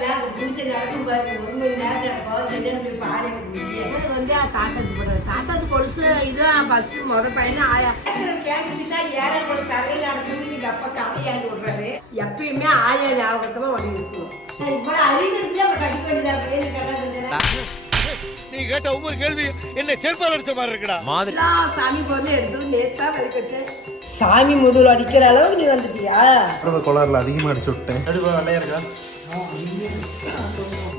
மேல குடிச்சு நடக்கும் பாரு ஒரு மணி நேரம் நடக்கும். என்னன்னு போய் பாரு. எனக்கு வெளியே. எனக்கு வந்து தாத்தாக்கு போடுறது தாத்தாக்கு கொலுசு இதுதான் ஃபர்ஸ்ட் முத பையன் ஆயா. கேட்டுச்சுன்னா ஏற ஒரு கதையை நடக்குது நீங்க அப்பா கதையாண்டு விடுறாரு எப்பயுமே ஆயா இருக்கும். இப்போ அப்ப கட்டி வேணும் கேட்டாங்க நீ கேட்ட ஒவ்வொரு கேள்வி என்ன செருப்பால் அடிச்ச மாதிரி இருக்குடா. மாதிரி. சாமி பொண்ணு எடுத்து நேத்தா சாமி முதல் அடிக்கிற அளவுக்கு நீ வந்துட்டியா? கொளாரில் அதிகமாக அடிச்சு விட்டேன்.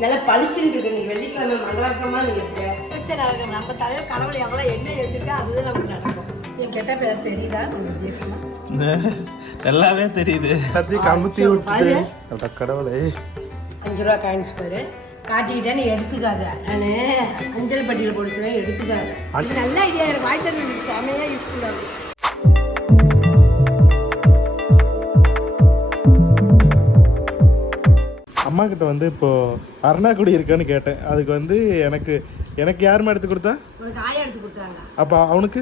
நல்லா பளிச்சுட்டு இருக்கு நீ வெள்ளிக்கிழமை மங்களாக்கமா நீ இருக்க. பிரச்சனை நடக்கும் நம்ம தலைவர் கடவுள் எவ்வளோ என்ன எழுதிருக்கா அதுதான் நமக்கு நடக்கும். என் கெட்ட பேர் தெரியுதா? எல்லாமே தெரியுது. எல்லாத்தையும் கமுத்தி விட்டுட்டு. அட கடவுளே. அஞ்சு ரூபா காயின்ஸ் பாரு. காட்டிக்கிட்டே நீ எடுத்துக்காத. நான் அஞ்சல் பட்டியல் கொடுத்துருவேன் எடுத்துக்காத. நல்ல ஐடியா வாய்த்தது செமையாக யூஸ்ஃபுல்லாக இருக்கும் அம்மா கிட்ட வந்து இப்போ அருணாக்குடி இருக்கான்னு கேட்டேன். அதுக்கு வந்து எனக்கு எனக்கு யாருமே எடுத்து கொடுத்தா? உனக்கு ஆயா எடுத்து கொடுத்தாங்க. அப்போ அவனுக்கு?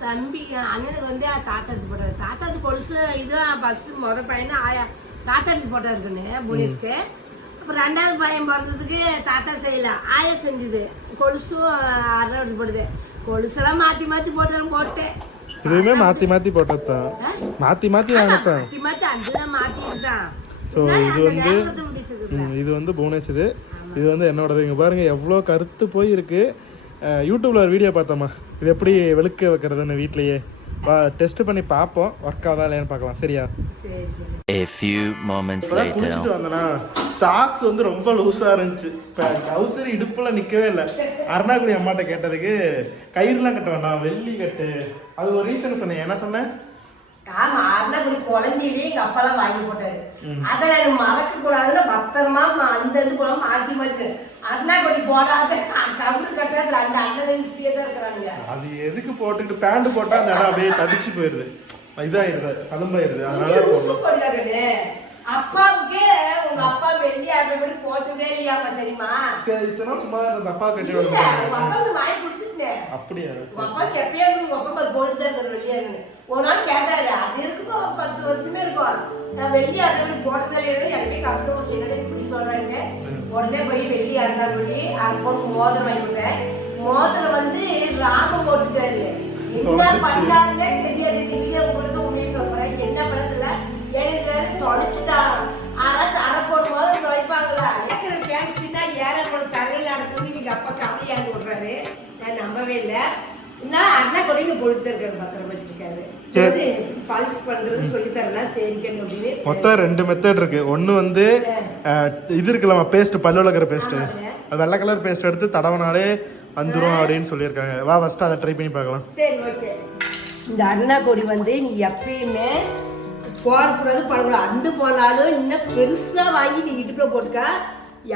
தம்பி அண்ணனுக்கு வந்து தாத்தா எடுத்து போட்டாரு. தாத்தா எடுத்து கொலுசு இதுதான் ஃபர்ஸ்ட் முத பையன் ஆயா. தாத்தா எடுத்து போட்டாருக்குன்னு புனிஸ்க்கு அப்புறம் ரெண்டாவது பையன் பிறந்ததுக்கு தாத்தா செய்யல. ஆயா செஞ்சுது. கொலுசும் அரை எடுத்து போடுது கொலுசெல்லாம் மாற்றி மாற்றி போட்டு போட்டேன். இதுவுமே மாற்றி மாற்றி போட்டது தான் ஆ? மாற்றி மாற்றி வாங்கத்தான் மாற்றி மாற்றி அஞ்சுதான் மாற்றிட்டு தான் ஸோ இது வந்து இது வந்து புவனேஷ் இது இது வந்து என்னோடது. இங்கே பாருங்க எவ்வளோ கருத்து போய் இருக்கு அஹ், யூடியூப்ல ஒரு வீடியோ பார்த்தோமா? இது எப்படி வெளுக்க வைக்கிறதுன்னு வீட்லயே. வா டெஸ்ட் பண்ணி பார்ப்போம் ஒர்க் ஆகுதா இல்லையான்னு பார்க்கலாம் சரியா? சரி சரி. A few moments குளிச்சுட்டு வந்தேனா சாக்ஸ் வந்து ரொம்ப லூஸா இருந்துச்சு. இப்போ டவுசர் இடுப்புல நிக்கவே இல்லை. அருணாக்குடி அம்மாட்ட கேட்டதுக்கு கயிறுலாம் கட்ட வேண்டாம் வெள்ளி கட்டு. அது ஒரு ரீசன் சொன்னேன். என்ன சொன்னேன்? ஆமா அருணாக்குடி குழந்தையிலேயே எங்க அப்பாலாம் வாங்கி போட்டாரு. அதை நான் மறக்க கூடாதுன்னு பத்திரமா அந்த இது கூட மாற்றி மாற்றி அருணாக்குடி போடாத கவுரு கட்டாது ரெண்டு அண்ணன் இப்படியே தான் இருக்கிறாங்க அது எதுக்கு போட்டுக்கிட்டு பேண்ட் போட்டா அந்த இடம் அப்படியே தடிச்சு போயிருது. இதாயிருது தழும்பாயிருது அதனால போடுறாங்கண்ணே. அப்பாவுக்கே உங்க அப்பா வெள்ளி ஆர்டர் போட்டதே இல்லையாமா தெரியுமா? சரி இத்தனை சும்மா அப்பா கட்டி வாங்கி அப்படியா? உங்க அப்பாவுக்கு எப்பயே உங்க அப்பா போட்டு தான் இருக்கிற வெளியே இருந்து. ஒரு நாள் கேட்டாரு அது இருக்கும்? பத்து வருஷமே இருக்கும். நான் வெள்ளி அறுபடி போட்டதில்லை எனக்கே கஷ்டம் என்னடா இப்படி சொல்றாங்க? உடனே போய் வெள்ளி அறுபடி அது பொண்ணு மோதிரம் வாங்கி கொடுத்தேன். மோதிரம் வந்து ராம போட்டுட்டாரு. என்ன பண்ணாருன்னே தெரியாது. திடீர்னு உங்களுக்கு உண்மையை சொல்றேன் என்ன பண்ணதில்ல? எனக்கு தொலைச்சிட்டான். அரைச்சு அரை போடும் போது தொலைப்பாங்களா எனக்கு கேட்டுச்சுன்னா ஏற தரையில் நடக்குது. நீங்க அப்பா கதையாண்டு விடுறாரு. நான் நம்பவே இல்லை. நான் அண்ணா கொடின்னு போட்டு இருக்காரு பத்திரம் வச்சிருக்காரு. மொத்தம் ரெண்டு மெத்தட் இருக்கு. ஒன்று வந்து இது இருக்குல்லம்மா பேஸ்ட் பல்லு விளக்குற பேஸ்ட் வெள்ளை கலர் பேஸ்ட் எடுத்து தடவினாலே வந்துரும் அப்படின்னு சொல்லியிருக்காங்க. வா ஃபர்ஸ்ட் அதை ட்ரை பண்ணி பார்க்கலாம். சரி ஓகே இந்த அருணா கொடி வந்து நீ எப்பயுமே போடக்கூடாது பண்ணக்கூடாது அந்த போனாலும் இன்னும் பெருசா வாங்கி நீ இடுப்புல போட்டுக்க.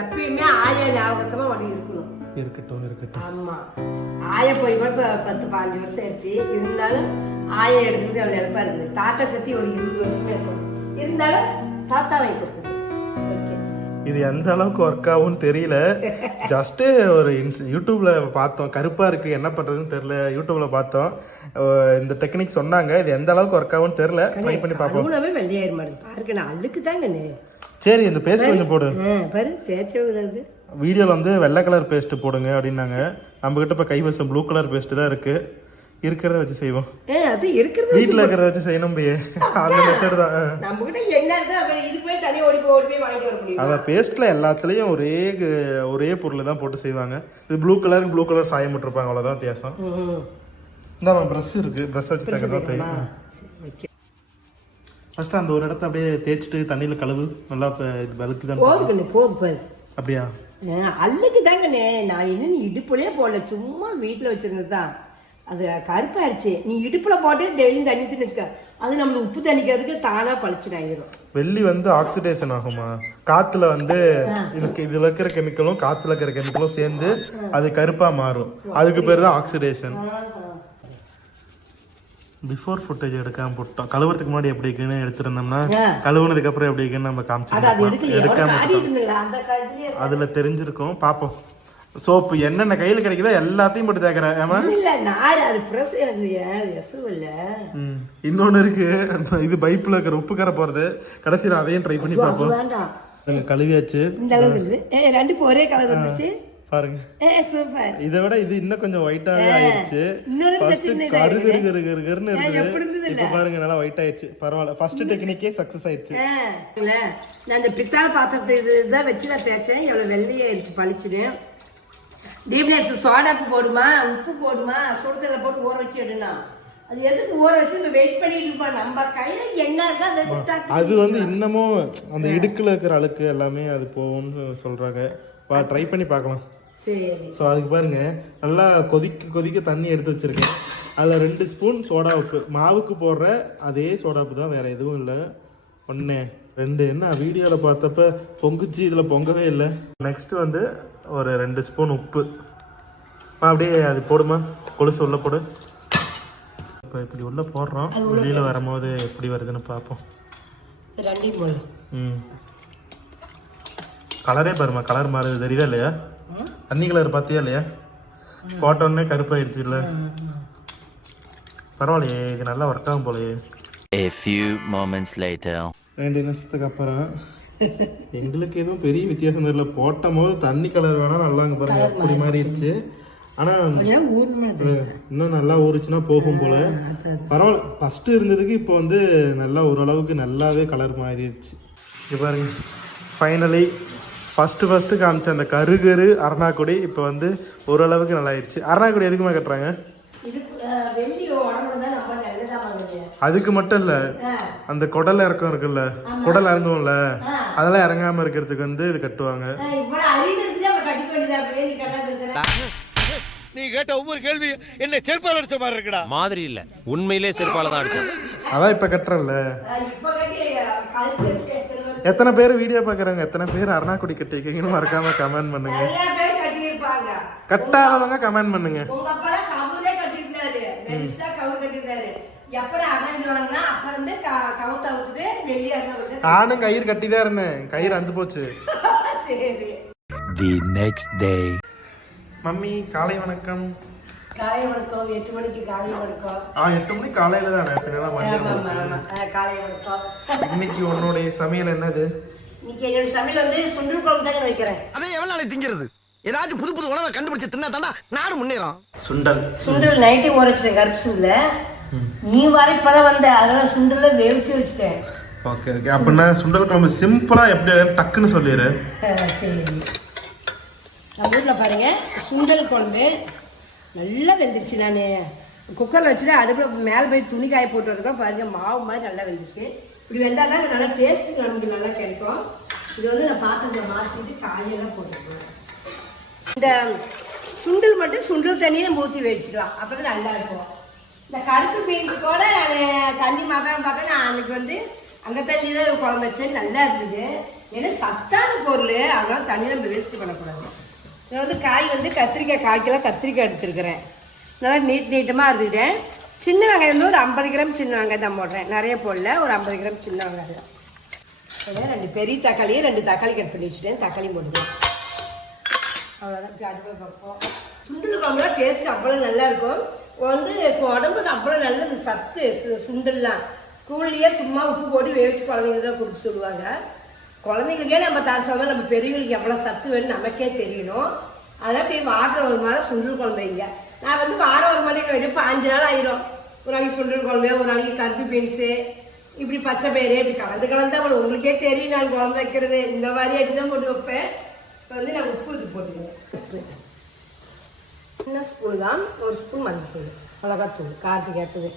எப்பயுமே ஆயா ஞாபகத்தமா உனக்கு இருக்கணும் இருக்கட்டும் இருக்கட்டும். ஆமா. ஆயா போய் கூட இப்போ பத்து பாஞ்சு வருஷம் ஆயிடுச்சு. இருந்தாலும் ஆயா எடுக்கிறது அவ்வளோ இழப்பா இருக்குது. தாத்தா சத்தி ஒரு இருபது வருஷமே இருக்கும். இருந்தாலும் தாத்தா வாங்கி கொடுத்தது. இது எந்த அளவுக்கு ஒர்க் ஆகும்னு தெரியல. ஜஸ்ட் ஒரு இன்ஸ்- யூடியூப்ல பார்த்தோம். கருப்பா இருக்கு. என்ன பண்றதுன்னு தெரியல. யூடியூப்ல பார்த்தோம். இந்த டெக்னிக் சொன்னாங்க. இது எந்த அளவுக்கு ஒர்க் ஆகும்னு தெரியல. ட்ரை பண்ணி பார்ப்போம். அருணாவே வெள்ளையாயிர பாருங்க. நான் அழுக்கு தாங்கண்ணே சரி இந்த பேஸ்ட் கொஞ்சம் போடு. பாரு தேய்ச்ச விடாது வீடியோல வந்து வெள்ளை கலர் பேஸ்ட் போடுங்க அப்படின்னாங்க. நம்ம கிட்ட இப்ப கைவசம் ப்ளூ கலர் பேஸ்ட் தான் இருக்கு. இருக்கிறத வச்சு செய்வோம். அது இருக்கிறது வீட்டில் இருக்கிறத வச்சு செய்யணும் பையே. அந்த மெத்தட் தான். என்ன அதை இது போய் தனி ஓடி போய் ஓடி போய் வாங்கிட்டு வர முடியும்? அதான் பேஸ்ட்ல எல்லாத்துலயும் ஒரே ஒரே பொருள் தான் போட்டு செய்வாங்க. இது ப்ளூ கலர் ப்ளூ கலர் சாயம் விட்டுருப்பாங்க அவ்வளவுதான் வித்தியாசம். இந்த ப்ரஷ் இருக்கு. ப்ரஷ் வச்சு தக்க தான் தெரியும் ஃபர்ஸ்ட் அந்த ஒரு இடத்த அப்படியே தேய்ச்சிட்டு தண்ணியில கழுவு. நல்லா இப்ப இது வழுக்கு தான் அப்படியா? அல்லுக்கு தாங்கண்ணே நான் என்ன நீ இடுப்புலயே போடல. சும்மா வீட்டில் வச்சிருந்தது தான் அது கருப்பாயிருச்சு. நீ இடுப்புல போட்டு டெய்லியும் தண்ணி வச்சுக்க. அது நம்மளுக்கு உப்பு தண்ணிக்கிறதுக்கு தானா பளிச்சுன்னு ஆகிடும் வெள்ளி வந்து ஆக்சிடேஷன் ஆகுமா? காத்துல வந்து இதுக்கு இதுல இருக்கிற கெமிக்கலும் காத்துல இருக்கிற கெமிக்கலும் சேர்ந்து அது கருப்பா மாறும். அதுக்கு பேர் தான் ஆக்சிடேஷன். பிஃபோர் ஃபுட்டேஜ் எடுக்காம போட்டோம். கழுவுறதுக்கு முன்னாடி எப்படி இருக்குன்னு எடுத்திருந்தோம்னா. கழுவுனதுக்கு அப்புறம் எப்படி இருக்குன்னு நம்ம காமிச்சிருக்கோம் எடுக்காம அதுல தெரிஞ்சிருக்கும். பாப்போம். சோப்பு என்னென்ன கையில கிடைக்குதோ எல்லாத்தையும் போட்டு தேக்கிறேன் ஏமா இல்ல அது ப்ரெஸ் ம். இன்னொன்னு இருக்கு. அந்த இது பைப்ல இருக்கிற உப்பு கரை போறது. கடைசியில அதையும் ட்ரை பண்ணி பார்ப்போம். கழுவியாச்சு. இந்த அளவுக்கு ரெண்டு ஒரே கலர் வந்துச்சு. பாருங்க. இதை விட இது இன்னும் கொஞ்சம் ஒயிட்டாவே ஆயிடுச்சு. கரு கரு கரு கரு கருன்னு இருந்தது. இப்போ பாருங்க நல்லா ஒயிட் ஆயிடுச்சு. பரவாயில்ல. ஃபர்ஸ்ட் டெக்னிக்கே சக்சஸ் ஆயிடுச்சு. நான் இந்த பித்தாள பாத்திரத்தை இதுதான் வச்சு நான் தேய்ச்சேன். எவ்வளோ வெள்ளையாயிருச்சு பளிச்சுன்னு. தீபனேஷ் சோடாப்பு போடுமா? உப்பு போடுமா? சுடுதலை போட்டு ஊற வச்சு எடுனா. அது எதுக்கு ஊற வச்சு நம்ம வெயிட் பண்ணிட்டு இருப்போம்? நம்ம கையில என்ன இருக்கோ அதை வந்து இன்னமும் அந்த இடுக்குல இருக்கிற அழுக்கு எல்லாமே அது போகும்னு சொல்றாங்க. வா ட்ரை பண்ணி பார்க்கலாம். சரி. ஸோ அதுக்கு பாருங்க. நல்லா கொதிக்க கொதிக்க தண்ணி எடுத்து வச்சிருக்கேன். அதில் ரெண்டு ஸ்பூன் சோடா உப்பு. மாவுக்கு போடுற அதே சோடா உப்பு தான் வேற எதுவும் இல்லை. ஒன்று ரெண்டு. என்ன வீடியோவில் பார்த்தப்ப பொங்குச்சு இதில் பொங்கவே இல்லை. நெக்ஸ்ட் வந்து ஒரு ரெண்டு ஸ்பூன் உப்பு. அப்படியே அது போடுமா? கொலுசு உள்ள போடு. இப்போ இப்படி உள்ள போடுறோம். வெளியில் வரும்போது எப்படி வருதுன்னு பார்ப்போம். ம். கலரே பாருமா கலர் மாறுது. தெரியுதா இல்லையா? தண்ணி கலர் பார்த்தியா இல்லையா? போட்டோன்னே கருப்பாயிருச்சு இல்லை பரவாயில்லையே இது நல்லா ஒர்க் ஆகும் போலயே. A few moments later. ரெண்டு நிமிஷத்துக்கு அப்புறம்? எங்களுக்கு எதுவும் பெரிய வித்தியாசம் தெரியல. போட்ட போது தண்ணி கலர் வேணா நல்லா அங்கே பாருங்க அப்படி மாறிடுச்சு. ஆனால் இன்னும் நல்லா ஊறுச்சுன்னா போகும் போல. பரவாயில்ல ஃபர்ஸ்ட் இருந்ததுக்கு இப்போ வந்து நல்லா ஓரளவுக்கு நல்லாவே கலர் மாறிடுச்சு. இங்க பாருங்க ஃபைனலி ஃபஸ்ட்டு ஃபஸ்ட்டு காமிச்ச அந்த கருகரு அரணாக்குடி இப்போ வந்து ஓரளவுக்கு நல்லா ஆயிடுச்சு அரணாக்குடி எதுக்குமா கட்டுறாங்க? அதுக்கு மட்டும் இல்லை அந்த குடல் இறக்கம் இருக்குல்ல குடல் இறங்கும்ல அதெல்லாம் இறங்காம இருக்கிறதுக்கு வந்து இது கட்டுவாங்க. நீ கேட்ட ஒவ்வொரு கேள்வி என்ன செருப்பால் அடிச்ச மாதிரி இருக்குடா. மாதிரி இல்ல. உண்மையிலே செருப்பால தான் அடிச்சேன். அதான் இப்போ கட்டுறல எத்தனை பேர் வீடியோ பார்க்குறாங்க? எத்தனை பேர் அருணாக்குடி கட்டிருக்கீங்கன்னு மறக்காம கமெண்ட் பண்ணுங்க. நிறைய பேர் கட்டியிருப்பாங்க. கட்டாதவங்க கமெண்ட் பண்ணுங்க. நானும் கயிறு கட்டி தான் இருந்தேன். கயிறு அந்து போச்சு. சரி. The next day. மம்மி காலை வணக்கம். காலை வணக்கம் எட்டு மணிக்கு காலை வணக்கம் ஆ எட்டு மணி காலையில தானே? ஆமா. ஆ, காலை வணக்கம் இன்னைக்கு உன்னுடைய சமையல் என்னது? இன்னைக்கு என்னோட சமையல் வந்து சுண்டல் குழம்பு தாங்க வைக்கிறேன். அதை எவ்வளவு நாளைக்கு திங்கிறது? ஏதாச்சும் புது புது உணவை கண்டுபிடிச்சு தின்னா தாண்டா நாடு முன்னேறும். சுண்டல். சுண்டல் நைட்டே ஊற வச்சிட்டேன் கருப்பு சுண்டல. நீ வர இப்பதான் வந்த அதனால சுண்டல வேவிச்சு வச்சுட்டேன். Okay okay. அப்படின்னா சுண்டல் குழம்பு சிம்பிளா எப்படி டக்குன்னு சொல்லிடு. சரி. நம்ம வீட்டில் பாருங்க சுண்டல் குழம்பு நல்லா வெந்துருச்சு நான். குக்கரில் வச்சுட்டு அடுப்பில் மேலே போய் துணி காய போட்டு வரதுக்கு பாருங்க மாவு மாதிரி நல்லா வெந்துருச்சு. இப்படி வெந்தால் தான் நல்லா டேஸ்ட்டு நமக்கு நல்லா கிடைக்கும். இது வந்து நான் பாத்திரத்தில் மாற்றிட்டு காயெல்லாம் போட்டுருக்கேன் இந்த சுண்டல் மட்டும் சுண்டல் தண்ணியை நம்ம ஊற்றி வச்சுக்கலாம். அப்போ தான் நல்லா இருக்கும். இந்த கருப்பு பீன்ஸ் கூட நான் தண்ணி மாத்திரம் பார்த்தா நான் அன்னைக்கு வந்து அங்கே தண்ணி தான் குழம்பு வச்சேன். நல்லா இருந்தது. ஏன்னா சத்தான பொருள். அதெல்லாம் தண்ணி நம்ம வேஸ்ட் பண்ணக்கூடாது. நான் வந்து காய் வந்து கத்திரிக்காய் காய்க்கெல்லாம் கத்திரிக்காய் எடுத்துருக்குறேன். நல்லா நீட் நீட்டமாக இருந்துக்கிட்டேன் சின்ன வெங்காயம் வந்து ஒரு ஐம்பது கிராம் சின்ன வெங்காயம் தான் போடுறேன். நிறைய போடல ஒரு ஐம்பது கிராம் சின்ன வெங்காயம் அதான் ரெண்டு பெரிய தக்காளியை ரெண்டு தக்காளி கட் பண்ணி வச்சுட்டேன். தக்காளி போட்டுக்கலாம். அவ்வளோதான் அடுப்பில் பார்ப்போம். சுண்டல் குழம்புல டேஸ்ட் அவ்வளோ நல்லா இருக்கும். வந்து இப்போ உடம்புக்கு அவ்வளோ நல்லது. சத்து சுண்டல்லாம். ஸ்கூல்லையே சும்மா உப்பு போட்டு வேவிச்சு குழந்தைங்களுக்கு தான் கொடுத்து சொல்லுவாங்க. குழந்தைங்களுக்கே நம்ம தர சொல்ல நம்ம பெரியவங்களுக்கு எவ்வளோ சத்து வேணும் நமக்கே தெரியணும். அதெல்லாம் இப்படி வாரம் ஒரு மாதிரி சுண்டல் குழம்பு நான் வந்து வாரம் ஒரு மாதிரி வைப்பேன் பாஞ்சு நாள் ஆயிரும். ஒரு நாளைக்கு சுண்டல் குழம்பு ஒரு நாளைக்கு கருப்பு பீன்ஸு இப்படி பச்சை பயிறு இப்படி கலந்து கலந்து அவ்வளோ உங்களுக்கே தெரியும் நான் குழம்பு வைக்கிறது. இந்த மாதிரி தான் போட்டு வைப்பேன். இப்போ வந்து நான் உப்பு இது போட்டுக்கிறேன். சின்ன ஸ்பூன் தான். ஒரு ஸ்பூன் மஞ்சள் மிளகாத்தூள். காரத்துக்கு ஏற்றது.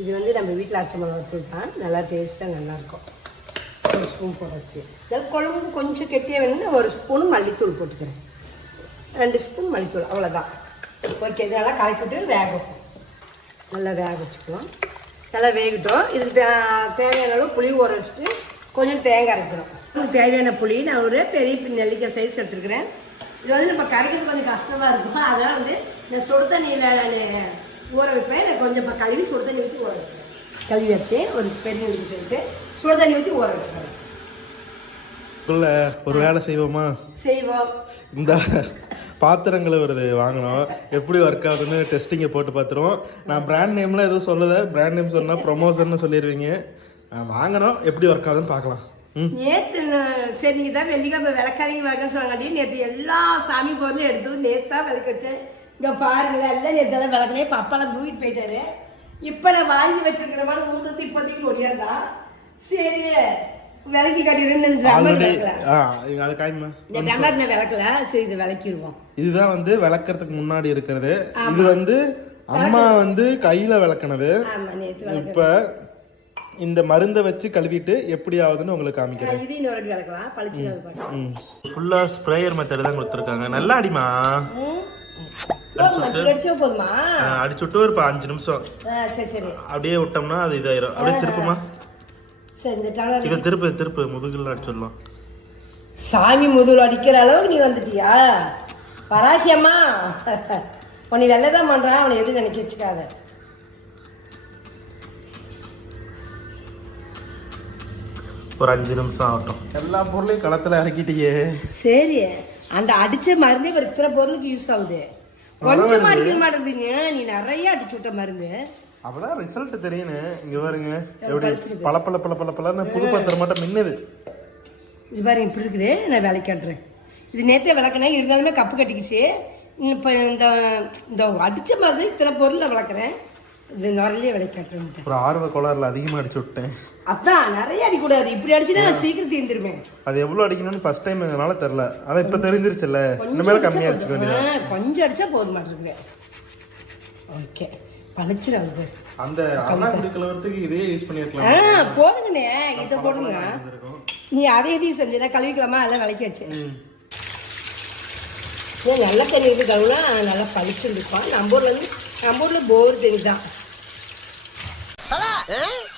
இது வந்து நம்ம வீட்டில் அரைச்ச மிளகாத்தூள் தான். நல்லா டேஸ்ட்டாக நல்லாயிருக்கும் ஒரு ஸ்பூன் போட்டாச்சு. இதில் குழம்பு கொஞ்சம் கெட்டியாக வேணும்னா ஒரு ஸ்பூன் மல்லித்தூள் போட்டுக்கிறேன். ரெண்டு ஸ்பூன் மல்லித்தூள் அவ்வளோதான் ஓகே இதெல்லாம் கலக்கிட்டு வேக வைப்போம் நல்லா வேக வச்சுக்கலாம். நல்லா வேகட்டும். இது தேவையான அளவு புளி ஊற வச்சுட்டு கொஞ்சம் தேங்காய் அரைக்கணும். தேவையான புளி நான் ஒரு பெரிய நெல்லிக்காய் சைஸ் எடுத்துருக்கிறேன். இது வந்து நம்ம கரைக்கிறது கொஞ்சம் கஷ்டமாக இருக்கும். அதனால் வந்து நான் சுடு தண்ணியில் நான் ஊற வைப்பேன். நான் கொஞ்சம் இப்போ கழுவி சுடு தண்ணி ஊற்றி ஊற வச்சேன் கழுவி வச்சு ஒரு பெரிய நெல்லிக்காய் சைஸு சுடு தண்ணி ஊற்றி ஊற வச்சுக்கிறேன் உள்ள ஒரு வேலை செய்வோமா? செய்வோம் இந்த பாத்திரங்களை வருது வாங்கினோம் எப்படி ஒர்க் ஆகுதுன்னு டெஸ்டிங்கை போட்டு பார்த்துருவோம். நான் பிராண்ட் நேம்லாம் எதுவும் சொல்லலை. பிராண்ட் நேம் சொன்னால் ப்ரொமோஷன் சொல்லிடுவீங்க வாங்கினோம் எப்படி ஒர்க் ஆகுதுன்னு பார்க்கலாம். நேத்து ந- சரி நீங்க தான் வெள்ளிக்கிழமை விளக்காதீங்க வாங்க சொன்னாங்க நேத்து எல்லா சாமி பொருளும் எடுத்து நேத்து தான் விளக்க வச்சேன். இங்க பாருங்களேன் எல்லாம் நேத்து தான் விளக்குனே இப்ப அப்பாலாம் தூக்கிட்டு போயிட்டாரு. இப்ப நான் வாங்கி வச்சிருக்கிற மாதிரி மூணு இப்போதைக்கு ஒடியாதா சரி. விளக்கி கட்டிடுன்னு விளக்கல. சரி இதை விளக்கிடுவோம். இதுதான் வந்து விளக்கறதுக்கு முன்னாடி இருக்கிறது. இது வந்து அம்மா வந்து கையில விளக்குனது. இப்ப இந்த மருந்தை வச்சு கழுவிட்டு எப்படி ஆகுதுன்னு உங்களுக்கு காமிக்கிறேன். ஃபுல்லா ஸ்ப்ரேயர் மெத்தட் தான் கொடுத்துருக்காங்க. நல்லா அடிமா போதுமா? இப்படி அடிச்சா போதுமா? அடிச்சு விட்டு ஒரு அஞ்சு நிமிஷம். அப்படியே விட்டோம்னா அது இதாயிரும். அப்படியே திருப்புமா? சரி இந்த இதை திருப்பு திருப்பு முதுகுல அடிச்சிடலாம் சாமி முதல் அடிக்கிற அளவுக்கு நீ வந்துட்டியா? பராக்கியம்மா உன்னை வெள்ளதான் பண்றான் அவனை எதுவும் நினைக்க வச்சுக்காத? ஒரு அஞ்சு நிமிஷம் ஆகட்டும். எல்லா பொருளையும் களத்துல இறக்கிட்டியே. சரி அந்த அடிச்ச மருந்தே ஒரு இத்தனை பொருளுக்கு யூஸ் ஆகுது. கொஞ்சம் அடிக்க மாட்டேங்குதுங்க நீ நிறைய அடிச்சு விட்ட மருந்து. அப்பதான் ரிசல்ட் தெரியணும் இங்க பாருங்க. எப்படி? பல பல பல பல பலன்னு புது பத்திரம் மட்டும் மின்னுது. இது பாருங்க இப்படி இருக்குது. நான் விலைக்கு காட்டுறேன். இது நேற்றே விளக்குனேன். இருந்தாலுமே கப்பு கட்டிக்கிச்சு. இப்போ இந்த இந்த அடிச்ச மாதிரி இத்தனை பொருள் நான் விளக்குறேன். இது நிறைய விலைக்கு காட்டுறேன் ஒரு ஆர்வ கோளாறுல அதிகமா அடிச்சு விட்டேன். அதான் நிறைய அடிக்கூடாது இப்படி அடிச்சுன்னா சீக்கிரம் தீர்ந்துருமே அது எவ்வளவு அடிக்கணும்னு ஃபர்ஸ்ட் டைம் என்னால தெரியல. அதான் இப்ப தெரிஞ்சிருச்சுல்ல. இனிமேல் கம்மியா அடிச்சுக்க வேண்டியது கொஞ்சம் அடிச்சா போதும் மாட்டிருக்குது ஓகே. போய். அந்த அண்ணா குடி கலவரத்துக்கு இதே யூஸ் ஆ பண்ணிருக்கலாம் போதுங்கண்ணே இதை போடுங்க. நீ அதை எதையும் செஞ்சு நான் கழுவிக்கலாமா எல்லாம் விளக்கி வச்சு. ஏன் நல்ல தண்ணி இருந்து கழுவுனா நல்லா பளிச்சுன்னு இருக்கும் நம்ம ஊர்ல இருந்து நம்ம ஊர்ல போர் தண்ணி தான்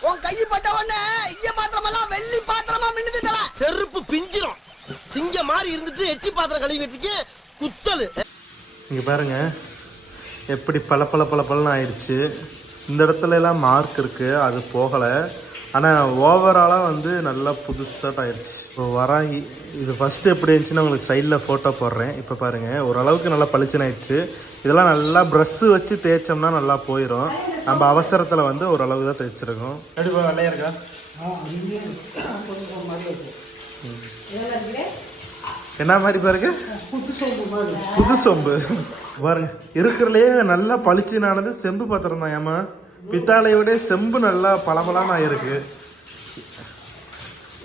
உன் கை பட்ட உடனே இங்க பாத்திரமெல்லாம் வெள்ளி பாத்திரமா மின்னுது தல. செருப்பு பிஞ்சிரும். சிங்க மாதிரி இருந்துட்டு எச்சி பாத்திரம் கழுவிட்டு இருக்கேன் குத்தலு. இங்க பாருங்க. எப்படி பல பல பல பலன்னு ஆயிடுச்சு. இந்த இடத்துல எல்லாம் மார்க் இருக்கு அது போகலை. ஆனால் ஓவராலாக வந்து நல்லா புதுசாக ஆயிடுச்சு. இப்போ வராங்கி இது ஃபஸ்ட்டு எப்படி இருந்துச்சுன்னா உங்களுக்கு சைடில் ஃபோட்டோ போடுறேன். இப்போ பாருங்கள் ஓரளவுக்கு நல்லா பளிச்சுன்னு ஆயிடுச்சு. இதெல்லாம் நல்லா ப்ரஷ்ஷு வச்சு தேய்ச்சோம்னா நல்லா போயிடும் நம்ம அவசரத்தில் வந்து ஓரளவு தான் தேய்ச்சிருக்கோம். வெள்ளையா இருக்கா? என்ன மாதிரி பாருங்க? புது சொம்பு. பாருங்க இருக்கிறதுலயே நல்லா பளிச்சுனானது செம்பு பாத்திரம் தான் ஏமா பித்தாளைய விட செம்பு நல்லா பளபளன்னு ஆயிருக்கு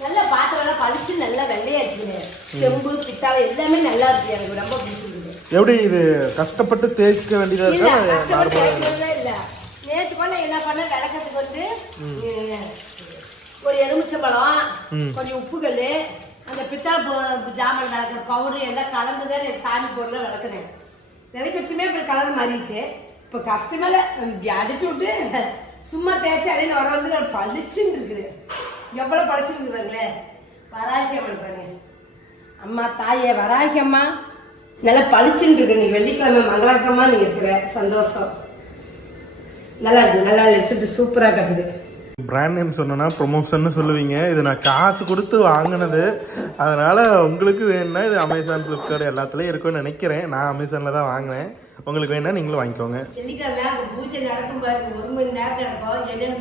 நல்ல பாத்திரம் பளிச்சு நல்லா வெள்ளையாச்சுக்கணும் செம்பு பித்தாளை எல்லாமே நல்லா இருக்கு எனக்கு ரொம்ப பிடிச்சிருக்கு. எப்படி இது கஷ்டப்பட்டு தேய்க்க வேண்டியதா இருக்கா? என்ன விளக்கத்துக்கு வந்து அஹ், ஒரு எலுமிச்சம்பழம் கொஞ்சம் உப்புக்கல் அந்த பித்தளை பொ- ஜாமான் நடக்கிற பவுடர் எல்லாம் கலந்துதான் சாமி பொருளை விளக்குனேன் விளக்கி வச்சுமே இப்படி கலர் மாறிடுச்சு. இப்போ கஷ்டமேல அடிச்சு விட்டு சும்மா தேய்ச்சி அதே வர வந்து நான் பளிச்சுன்னு இருக்குது எவ்வளோ பளிச்சுருக்குறாங்களே வராகி அம்மன் பாருங்க. அம்மா தாயே வராகி அம்மா. நல்லா பளிச்சுன்னு இருக்கு. நீ வெள்ளிக்கிழமை மங்களாக்கிரமா நீ இருக்கிற. சந்தோஷம். நல்லா இருக்கு. நல்லா ரிசல்ட் சூப்பராக கட்டுது. பிராண்ட் நேம் சொன்னோன்னா ப்ரொமோஷன்னு சொல்லுவீங்க. இது நான் காசு கொடுத்து வாங்கினது. அதனால உங்களுக்கு வேணும்னா இது அமேசான் ஃப்ளிப்கார்ட் எல்லாத்துலேயும் இருக்கும்னு நினைக்கிறேன். நான் அமேசானில் தான் வாங்கினேன். உங்களுக்கு வேணா நீங்களும் வாங்கிக்கோங்க. பூஜை நடக்கும் பாருங்க. ஒரு மணி நேரம் நடக்கும் என்னன்னு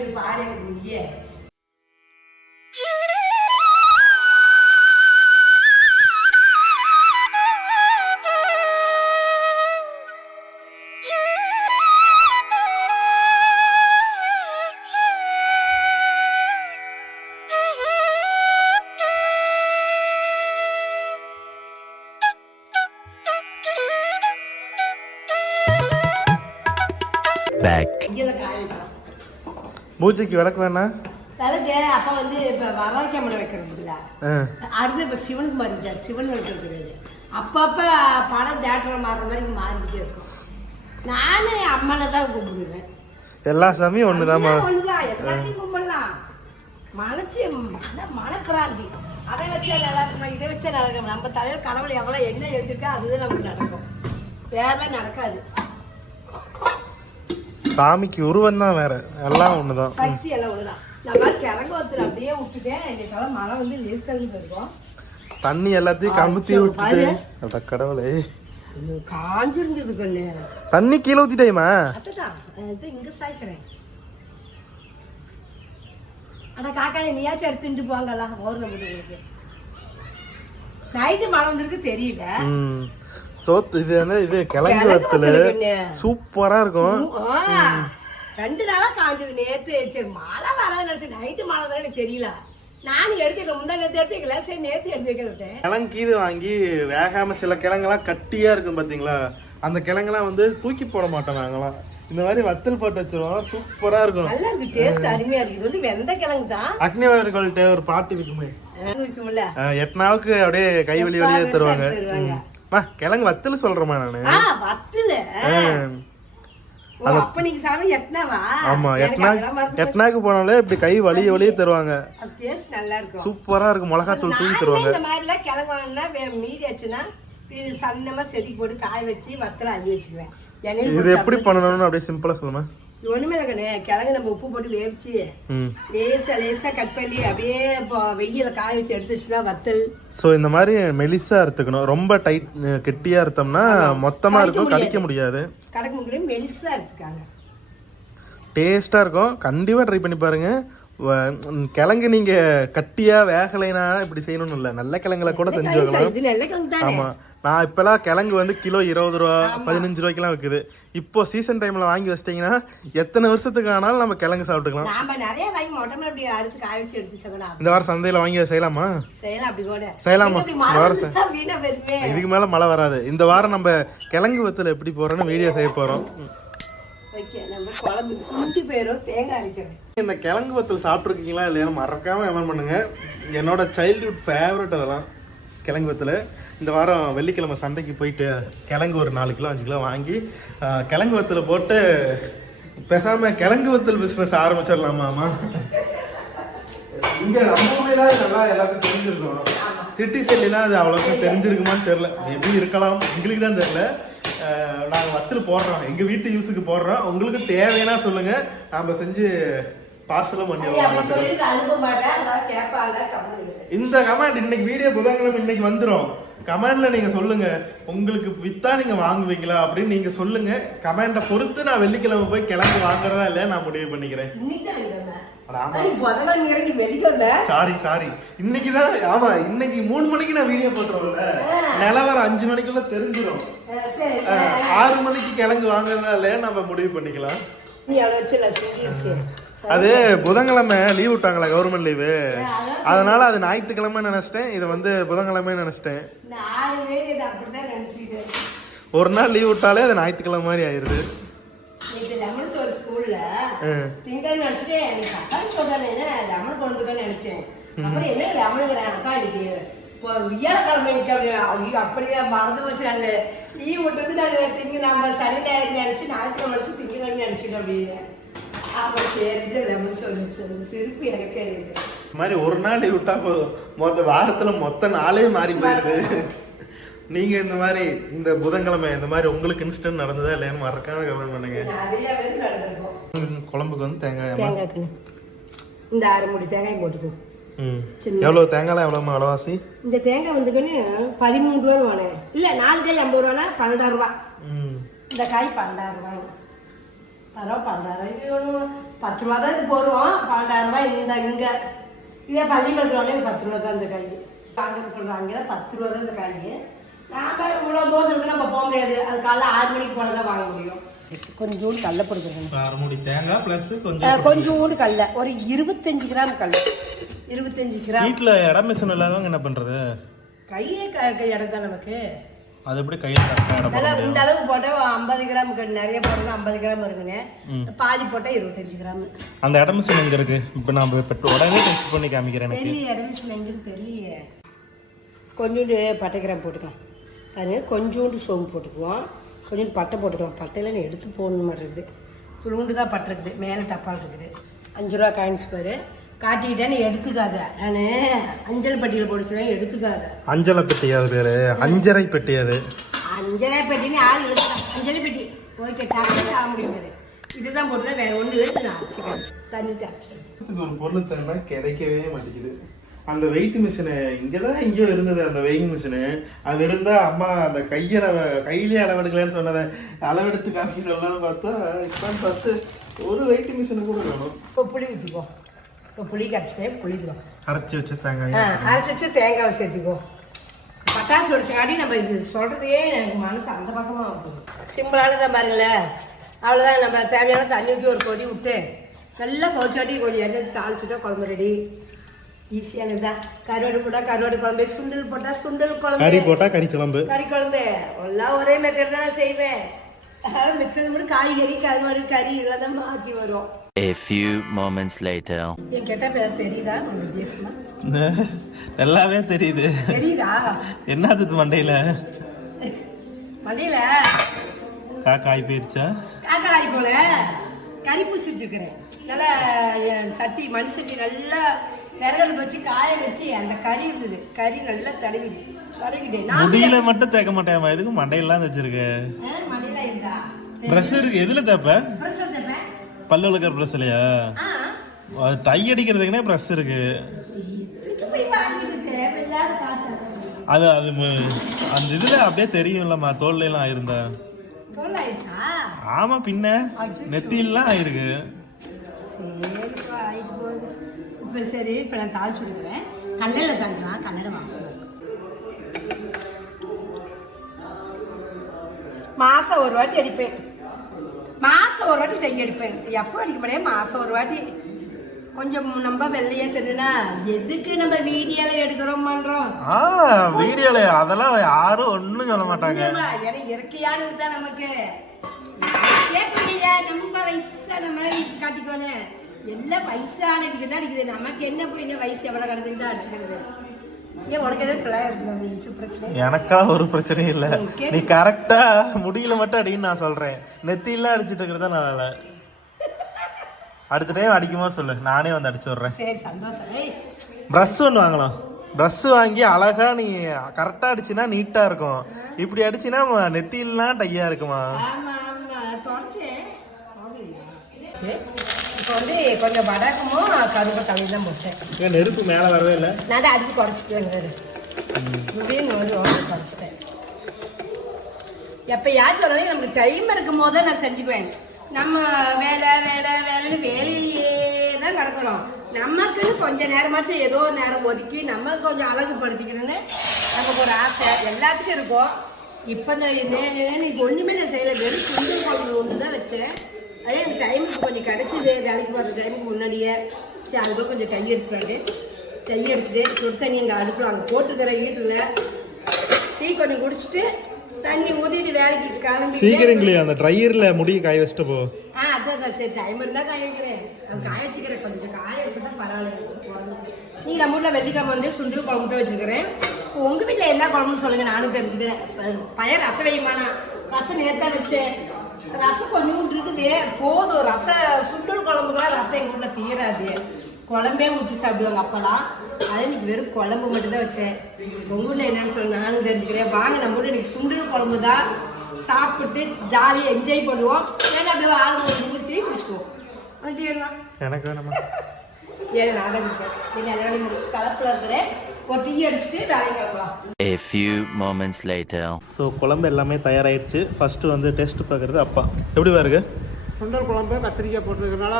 வைக்கலாம் பூஜைக்கு விளக்கு வேணா. விளக்கு அப்ப வந்து இப்ப வைக்கிறது இல்ல. ஆ. அடுத்து இப்ப சிவனுக்கு மாறிச்சார் சிவன் வைக்கிறது அப்பப்ப படம் தேட்டரை மாறுற மாதிரி மாறிக்கிட்டே இருக்கும். நானே அம்மனை தான் கும்பிடுவேன் எல்லா சாமியும் ஒன்று ஒண்ணுதான், எல்லாத்தையும் கும்பிடலாம். மனசு மனப்பிராந்தி அதை வச்சா நல்லா இதை வச்சா நடக்கும். நம்ம தலையில கடவுள் எவ்வளவு என்ன எழுதிருக்கா அதுதான் நமக்கு நடக்கும். வேற நடக்காது. சாமிக்கு உருவம் தான் வேற. எல்லாம் ஒன்று தான் சக்தி எல்லாம் ஒண்ணுதான். நான் மாதிரி கிறங்க ஒருத்தர் அப்படியே விட்டுட்டேன். இன்னைக்கு மழை வந்து லேஸ் தள்ளி இருக்கும் தண்ணி எல்லாத்தையும் கமுத்தி விட்டுட்டு. அட கடவுளே. காஞ்சிருந்தது கண்ணு. தண்ணி கீழே ஊத்திட்டேமா இங்க சாய்க்கிறேன். அட காக்கா நீயாச்சும் எடுத்துட்டு போங்கலாம் நம்ம உங்களுக்கு. நைட்டு மழை வந்திருக்கு தெரியல. சோத்து இது என்ன? இது கிழங்கு வத்தல். சூப்பரா இருக்கும். ரெண்டு நாளா காஞ்சது நேத்து. சரி மழை வராது நினைச்சு நைட்டு மழை தான் தெரியல. நானும் எடுத்துக்கல முந்தா நேத்து எடுத்துக்கல சரி நேத்து எடுத்து வைக்கிறேன் கிழங்கு இது வாங்கி வேகாம சில கிழங்கெல்லாம் கட்டியா இருக்கும் பாத்தீங்களா? அந்த கிழங்கெல்லாம் வந்து தூக்கி போட மாட்டோம் நாங்களாம் இந்த மாதிரி வத்தல் போட்டு வச்சிருவோம். சூப்பரா இருக்கும். நல்லா இருக்கு. டேஸ்ட் அருமையா இருக்கு. இது வந்து வெந்த கிழங்கு தான். அக்னிவாரிகள்ட்ட ஒரு பாட்டு விற்குமே வைக்கும்ல எட்னாவுக்கு அப்படியே கை வலி வழியே தருவாங்க. மா கிழங்கு வத்தல் சொல்றேமா நானு. வத்துல. ஆமா எட்னா. எட்னாக்கு போனாலே இப்படி கை வலிய வழியே தருவாங்க. சூப்பரா இருக்கும் மிளகாத்தூள் நானுமே தருவாங்க. இந்த மாதிரிலாம் கிழங்கு வாங்கினா வே- மீதி ஆச்சுன்னா இது சன்னமா செதுக்கி போட்டு காய வச்சு வத்தல அள்ளி வச்சுக்குவேன். இது எப்படி பண்ணணும்னு அப்படியே சிம்பிளா சொல்லுமா. ஒண்ணுமே கண்ணு கிழங்கு நம்ம உப்பு போட்டு வேவிச்சு ம். லேசா லேசா கட் பண்ணி அப்படியே வெயில காய வச்சு எடுத்து வச்சுனா வத்தல். ஸோ இந்த மாதிரி மெலிசா அறுத்துக்கணும். ரொம்ப டைட் கெட்டியா அறுத்தோம்னா மொத்தமா இருக்கும் கடிக்க முடியாது. கடக்கு முன்னாடி மெலிசா எடுத்துக்காங்க டேஸ்டா இருக்கும். கண்டிப்பா ட்ரை பண்ணி பாருங்க. கிழங்கு நீங்க கட்டியா வேகலைனா இப்படி செய்யணும்னு இல்லை. நல்ல கிழங்குல கூட செஞ்சு வைக்கலாம். இது நல்ல கிழங்கு தானே? ஆமா. நான் இப்பெல்லாம் கிழங்கு வந்து கிலோ இருபது ரூபா பதினஞ்சு ரூபாய்க்குலாம் விற்குது இப்போ சீசன் டைம்ல வாங்கி வச்சிட்டிங்கன்னா எத்தனை வருஷத்துக்கு ஆனாலும் நம்ம கிழங்கு சாப்பிட்டுக்கலாம். இந்த வாரம் சந்தையில வாங்கி செய்யலாமா? செய்யலாம் இந்த வாரம் இதுக்கு மேல மழை வராது. இந்த வாரம் நம்ம கிழங்கு வத்தல் எப்படி போறோம்னு வீடியோ செய்ய போறோம். வைக்க. நம்ம குழம்பு சுண்டி போயிடும் தேங்காய் அரைக்கிறேன். இந்த கிழங்கு வத்தல் சாப்பிட்ருக்கீங்களா இல்லையா மறக்காமல் எமன் பண்ணுங்க. என்னோட சைல்ட்ஹுட் ஃபேவரட் அதெல்லாம் கிழங்கு வத்தல். இந்த வாரம் வெள்ளிக்கிழமை சந்தைக்கு போயிட்டு கிழங்கு ஒரு நாலு கிலோ அஞ்சு கிலோ வாங்கி கிழங்கு வத்தலை போட்டு பேசாமல் கிழங்கு வத்தல் பிஸ்னஸ் ஆரம்பிச்சிடலாமாம்மா? இங்கே நம்ம ஊர்ல நல்லா எல்லாருக்கும் தெரிஞ்சிருக்கும். சிட்டி சைட்லாம் அது அவ்வளோக்கா தெரிஞ்சிருக்குமான்னு தெரில மேபி இருக்கலாம். எங்களுக்கு தான் தெரில அஹ் நாங்க வத்தல் போடுறோம். எங்க வீட்டு யூஸுக்கு போடுறோம். உங்களுக்கு தேவைன்னா சொல்லுங்க. நாம செஞ்சு பார்சலும் பண்ணி இந்த கமெண்ட் இன்னைக்கு வீடியோ புதன்கிழமை இன்னைக்கு வந்துரும். கமெண்ட்ல நீங்க சொல்லுங்க. உங்களுக்கு வித்தா நீங்க வாங்குவீங்களா அப்படின்னு நீங்க சொல்லுங்க. கமெண்ட பொறுத்து நான் வெள்ளிக்கிழமை போய் கிளம்பி வாங்குறதா இல்லையா நான் முடிவு பண்ணிக்கிறேன். சாரி சாரி இன்னைக்கு தான் ஆமா இன்னைக்கு மூணு மணிக்கு நான் வீடியோ போட்டுருவோம்ல நிலவரம் அஞ்சு மணிக்குள்ள தெரிஞ்சிடும் ஆறு மணிக்கு கிழங்கு வாங்குறதா இல்லையா நம்ம முடிவு பண்ணிக்கலாம். அது புதன்கிழமை லீவ் விட்டாங்களா கவர்மெண்ட் லீவு அதனால அது ஞாயிற்றுக்கிழமை நினைச்சிட்டேன் இதை வந்து புதன்கிழமை நினைச்சிட்டேன். ஒரு நாள் லீவ் விட்டாலே அது ஞாயிற்றுக்கிழமை மாதிரி ஆயிருது நேற்று லெமன் சோறு ஸ்கூல்ல. திங்கள் நினைச்சிட்டு எனக்கு தக்காளி சொல்றானே என்ன லெமன் கொண்டுக்கன்னு நினைச்சேன். அப்புறம் என்ன லெமனுங்கிறேன் அக்கா இன்னைக்கு இப்போ வியாழக்கிழமை இன்னைக்கு அப்படி அப்படியே மறந்து நான். லீவ் விட்டுறது நான் திங்க நம்ம சனி ஞாயிறு நினைச்சு ஞாயிற்றுக்கிழமை நினைச்சு திங்கக்கிழமை நினைச்சிட்டோம் அப்படின்னு அப்புறம் சரிட்டு லெமன் சோறு சொல்லு. சிரிப்பு எனக்கே இருக்கு இந்த மாதிரி ஒரு நாள் விட்டா போதும். மொத்த வாரத்துல மொத்த நாளே மாறி போயிருது. நீங்க இந்த மாதிரி இந்த புதன்கிழமை இந்த மாதிரி உங்களுக்கு இன்ஸ்டன்ட் நடந்ததா இல்லையான்னு மறக்காம கமெண்ட் பண்ணுங்க. குழம்புக்கு வந்து தேங்காய் இந்த அரை மூடி தேங்காய் போட்டுக்கோ. ம். சின்ன- எவ்வளவு? அளவாசி இந்த தேங்காய் வந்துக்குன்னு பதிமூணு ரூபான்னு வானேன் இல்லை நாலு காய் ஐம்பது ரூபானா பன்னெண்டாயிரம் ரூபா. இந்த காய் பன்னெண்டாயிரம் ரூபாய் பரவா பன்னெண்டாயிரம் பத்து ரூபா தான் இது போடுவோம். பன்னெண்டாயிரம் ரூபாய் இந்த இங்கே. இதே பள்ளிக்கூடத்தில் பத்து ரூபா தான் இந்த காய் வாங்க சொல்கிறாங்க பத்து ரூபா தான் இந்த காய் நாம இவ்வளோ தூரம் இருக்கு நம்ம போக முடியாது. அது காலைல ஆறு மணிக்கு போல தான் வாங்க முடியும். கொஞ்சோண்டு கடல போட்டுக்கிறேன். அரை மூடி தேங்காய் ப்ளஸ் கொஞ்சம் கொஞ்சோண்டு கடல ஒரு இருபத்தஞ்சு கிராம் கடல இருபத்தஞ்சு கிராம். வீட்டில் இடம் மிஷின் இல்லாதவங்க என்ன பண்றது? கையே க இடம் தான் நமக்கு. அது எப்படி கையில் கரெக்டாக இடம் இந்த அளவுக்கு போட்டால் ஐம்பது கிராம் நிறைய போடணும் ஐம்பது கிராம் இருக்குங்க பாதி போட்டால் இருபத்தஞ்சு கிராம். அந்த இடம் மிஷின் எங்க இருக்கு? இப்போ நான் இப்போ உடனே டெஸ்ட் பண்ணி காமிக்கிறேன் எனக்கு. தெரியல இடமிஷன் எங்கன்னு தெரியலையே. கொஞ்சோண்டு பட்டை கிராம் போட்டுக்கலாம். பாருங்க கொஞ்சோண்டு சோம்பு போட்டுக்குவோம். கொஞ்சோண்டு பட்டை போட்டுக்கலாம் பட்டையில நான் எடுத்து போடணும் மாதிரி இருக்குது. துளுண்டு தான் பட்டை இருக்குது. மேலே டப்பால் இருக்குது. அஞ்சு ரூபா காயின்ஸ் பாரு. எடுத்துக்காத. நான் அஞ்சல் பட்டியில் போட்டு சொல்லுவேன் எடுத்துக்காத. அஞ்சலை பெட்டி அது பேரு. அஞ்சரை பெட்டி அது. அஞ்சலை பெட்டின்னு யார் எடுத்தா அஞ்சலி பெட்டி. ஓகே டக்குனு ஆக முடியாது இதுதான் போட்டுருவேன். வேற ஒன்று எடுத்து நான் தண்ணி பொருள் தரனா கிடைக்கவே மாட்டேங்குது. அந்த வெயிட் மிஷினு இங்கே தான் எங்கேயோ இருந்தது அந்த வெயிங் மிஷினு அது இருந்தால் அம்மா அந்த கையில் கையிலே அளவெடுக்கலன்னு சொன்னதை அளவெடுத்து காமிக்க சொல்லலாம்னு பார்த்தா இப்போ பார்த்து ஒரு வெயிட் மிஷினு கூட வேணும். இப்போ புளி ஊற்றிப்போம் இப்போ புளி கரைச்சிட்டேன் புளிதுவோம் அரைச்சி வச்ச தேங்காய் அரைச்சி வச்சு தேங்காவை சேர்த்திக்கோ. பட்டாசு வெடிச்சங்காட்டி நம்ம இது சொல்கிறதுக்கே எனக்கு மனசு அந்த பக்கமாக போகுது சிம்பிளானதான் பாருங்களேன் அவ்வளோதான் நம்ம தேவையான தண்ணி ஊற்றி ஒரு கொதி விட்டு நல்லா கொதிச்சாட்டி கொஞ்சம் எண்ணெய் தாளிச்சுட்டா குழம்பு ரெடி ஈஸியானது தான் கருவாடு போட்டால் கருவாடு குழம்பு சுண்டல் போட்டால் சுண்டல் கறி குழம்பு போட்டால் கறி குழம்பு. கறி குழம்பு. எல்லாம் ஒரே மெத்தட் தான் செய்வேன். மித்தது மட்டும் காய்கறி கருவாடு கறி இதெல்லாம் தான் மாற்றி வரும். A few moments later. என் கெட்ட பேர் தெரியுதா? நல்லாவே தெரியுது. தெரியுதா? என்னது மண்டையில்? மடியில காக்காய் போயிருச்சா? காக்கடாய் போல. கறி பூசி வச்சிருக்கிறேன் நல்லா சட்டி மண் சட்டி நல்லா விறகல் வச்சு காய வச்சு அந்த கறி இருந்தது. கறி நல்லா தடவி தடவிட்டேன். முடியில மட்டும் தேக்க மாட்டேன். எதுக்கு மண்டையெல்லாம் வச்சிருக்க ஆ, மடியில இருந்தா ப்ரெஷ் இருக்கு. எதுல தேப்ப பிரஸ் வச்சப்பேன் பல்லு விளக்குற ப்ரெஸ் இல்லையா டை அடிக்கிறதுக்குனே ப்ரெஷ் இருக்கு. இதுக்கு அது அது அந்த இதுல அப்படியே தெரியும்லம்மா. தோல்ல எல்லாம் ஆயிருந்தா ஆமா பின்ன நெத்தியெல்லாம் ஆயிருக்கு. சரிப்பா ஆயிட்டு போகுது. இப்போ சரி இப்போ நான் தாளிச்சு விடுறேன் கல்லில் தாண்டினா கல்லட வாசம். மாசம் ஒரு வாட்டி அடிப்பேன். மாசம் ஒரு வாட்டி டைம் அடிப்பேன். எப்போ அடிக்க முடியாது மாசம் ஒரு வாட்டி. கொஞ்சம் நம்ம வெள்ளையா தெரியுதுன்னா எதுக்கு நம்ம வீடியோல எடுக்கிறோம் பண்றோம்? ஆ வீடியோல. அதெல்லாம் யாரும் ஒண்ணும் சொல்ல மாட்டாங்க. ஏன்னா இயற்கையானது தான் நமக்கு. கேட்கலையா நம்ம வயசான மாதிரி காட்டிக்கோனே. எல்லாம் வயசானதுக்கு தான் அடிக்குது? நமக்கு என்ன போய் என்ன வயசு எவ்வளவு கடந்துன்னு தான் அடிச்சுக்கிறது. எனக்கா ஒரு பிரச்சனையும் இல்ல. நீ கரெக்டா முடியல மட்டும் அடின்னு நான் சொல்றேன். நெத்தியெல்லாம் அடிச்சிட்டு இருக்கிறதா நல்லா இல்ல அடுத்த டைம் அடிக்கும்போது சொல்லு. நானே வந்து அடிச்சு விடுறேன். சரி சந்தோஷம். ஏய். ப்ரஷ் ஒன்று வாங்கலாம். ப்ரஷ் வாங்கி அழகா நீ கரெக்டாக அடிச்சினா நீட்டா இருக்கும். இப்படி அடிச்சினா ம- நெத்தியெல்லாம் டையா இருக்குமா? இப்போ வந்து கொஞ்சம் வடகமும் கரும்பு தலையும் தான் முடிச்சேன் நெருப்பு மேலே வரவே இல்லை? நான் தான் அடிச்சு குறைச்சிட்டேன் இப்படின்னு வந்து குறைச்சிட்டேன். எப்பயாச்சும் ஒரு நமக்கு டைம் இருக்கும் போது நான் செஞ்சுக்குவேன். நம்ம வேலை வேலை வேலைன்னு வேலையிலேயே தான் கிடக்குறோம். நமக்குன்னு கொஞ்ச நேரமாச்சும் ஏதோ நேரம் ஒதுக்கி நம்ம கொஞ்சம் அழகுபடுத்திக்கணும்னு நமக்கு ஒரு ஆசை. எல்லாத்துக்கும் இருக்கும். இப்போ இந்த இன்னைக்கு ஒன்றுமே நான் செய்யலை. வெறும் சுண்டல் குழம்பு ஒன்று தான் வச்சேன். அதே எனக்கு டைமுக்கு கொஞ்சம் கிடச்சிது வேலைக்கு போகிற டைமுக்கு முன்னாடியே. சரி அதுக்குள்ள கொஞ்சம் டை அடிச்சுப்பாரு டை அடிச்சுட்டு சுடு தண்ணி எங்கள் அடுப்பில் அங்கே போட்டுருக்கிற வீட்டில் டீ கொஞ்சம் குடிச்சிட்டு தண்ணி ஊற்றிட்டு வேலைக்கு கிளம்பி சீக்கிரங்களே அந்த ட்ரையரில் முடி காய வச்சுட்டு போ. ஆ அதான் அதான் சரி டைம் இருந்தால் காய வைக்கிறேன். காய வச்சுக்கிறேன் கொஞ்சம் காய வச்சுட்டா பரவாயில்ல நீங்கள் நம்ம ஊரில் வெள்ளிக்கிழமை வந்து சுண்டல் குழம்பு தான் வச்சுருக்கிறேன். இப்போ உங்கள் வீட்டில் என்ன குழம்புன்னு சொல்லுங்கள் நானும் தெரிஞ்சுக்கிறேன். பையன் ரசம் வையுமாண்ணா ரசம் நேர்த்தான் வச்சேன். ரசம் கொஞ்சோண்டு இருக்குது போதும் ரசம் சுண்டல் குழம்புக்குலாம் ரசம் எங்கள் வீட்டில் தீராது. குழம்பே ஊற்றி சாப்பிடுவாங்க அப்போலாம் அது இன்னைக்கு வெறும் குழம்பு மட்டும் தான் வச்சேன். உங்கள் ஊரில் என்னன்னு சொல்லி நானும் தெரிஞ்சுக்கிறேன். வாங்க நம்ம ஊரில் இன்னைக்கு சுண்டல் குழம்பு தான் சாப்பிட்டு ஜாலியாக என்ஜாய் பண்ணுவோம். ஏன்னா அப்படியே ஆள் ஒரு டீ குடிச்சுக்குவோம். டீ வேணுமா? எனக்கு வேணுமா? ஏன் நான் தான் குடிப்பேன். என்ன எல்லா வேலையும் முடிச்சு கலப்பில் இருக்கிறேன். ஒரு டீ அடிச்சுட்டு வேலைக்கு கிளம்பலாம். A few moments later. So குழம்பு எல்லாமே தயாராகிடுச்சு ஃபஸ்ட்டு வந்து டேஸ்ட் பார்க்குறது அப்பா. எப்படி பாருங்க சுண்டல் குழம்பு கத்திரிக்காய் போட்டிருக்கறனால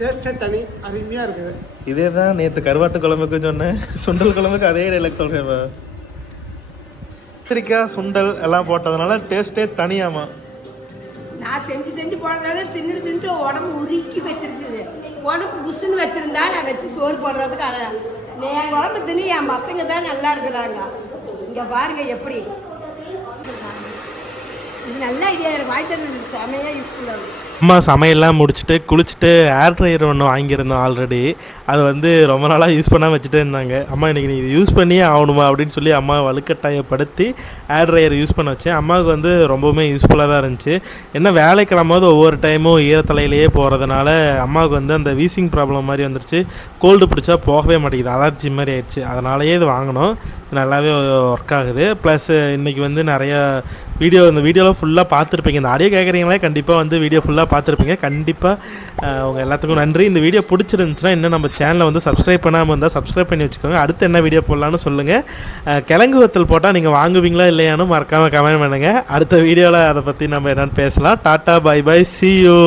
டேஸ்ட்டே தனி அருமையாக இருக்குது. இதே தான் நேற்று கருவாட்டு குழம்புக்கு சொன்னேன். சுண்டல் குழம்புக்கு அதே டைலாக் சொல்கிறேன் கத்திரிக்காய் சுண்டல் எல்லாம் போட்டதுனால டேஸ்ட்டே தனியாமா. நான் செஞ்சு செஞ்சு போடுறதுனால தின்னுட்டு தின்னுட்டு உடம்பு உருக்கி வச்சிருக்குது. உடம்பு புஷ்ஷுன்னு வச்சிருந்தா நான் வச்சு சோறு போடுறதுக்கு என் குழம்பு தின்னு என் பசங்க தான் நல்லா இருக்கிறாங்க. இங்க பாருங்க எப்படி. இது நல்ல ஐடியா வாய்த்தது செமையாக செமையா யூஸ்ஃபுல்லாக இருக்கும் அம்மா சமையல்லாம் முடிச்சுட்டு குளிச்சுட்டு ஏர் ட்ரையர் ஒன்று வாங்கியிருந்தோம் ஆல்ரெடி அது வந்து ரொம்ப நாளாக யூஸ் பண்ணாமல் வச்சுட்டே இருந்தாங்க. அம்மா இன்றைக்கி நீ இது யூஸ் பண்ணியே ஆகணுமா? அப்படின்னு சொல்லி அம்மா வலுக்கட்டாயப்படுத்தி ஏர் ட்ரையர் யூஸ் பண்ண வச்சேன். அம்மாவுக்கு வந்து ரொம்பவுமே யூஸ்ஃபுல்லாக தான் இருந்துச்சு. என்ன வேலை கிளம்போது ஒவ்வொரு டைமும் ஈரத்தலையிலேயே போகிறதுனால அம்மாவுக்கு வந்து அந்த வீசிங் ப்ராப்ளம் மாதிரி வந்துருச்சு. கோல்டு பிடிச்சா போகவே மாட்டேங்குது. அலர்ஜி மாதிரி ஆயிடுச்சு. அதனாலயே இது வாங்கினோம். நல்லாவே ஒர்க் ஆகுது. ப்ளஸ் இன்றைக்கி வந்து நிறையா வீடியோ இந்த வீடியோவில் ஃபுல்லாக பார்த்துருப்பீங்க. இந்த ஆடியோ கேட்குறீங்களே கண்டிப்பாக வந்து வீடியோ ஃபுல்லாக பார்த்துருப்பீங்க. கண்டிப்பாக உங்கள் எல்லாத்துக்கும் நன்றி. இந்த வீடியோ பிடிச்சிருந்துச்சுன்னா இன்னும் நம்ம சேனலை வந்து சப்ஸ்கிரைப் பண்ணாமல் இருந்தால் சப்ஸ்கிரைப் பண்ணி வச்சுக்கோங்க. அடுத்து என்ன வீடியோ போடலான்னு சொல்லுங்கள் கிழங்கு வத்தல் போட்டால் நீங்கள் வாங்குவீங்களா இல்லையானு மறக்காமல் கமெண்ட் பண்ணுங்கள் அடுத்த வீடியோவில் அதை பற்றி நம்ம என்னென்னு பேசலாம். Tata bye bye see you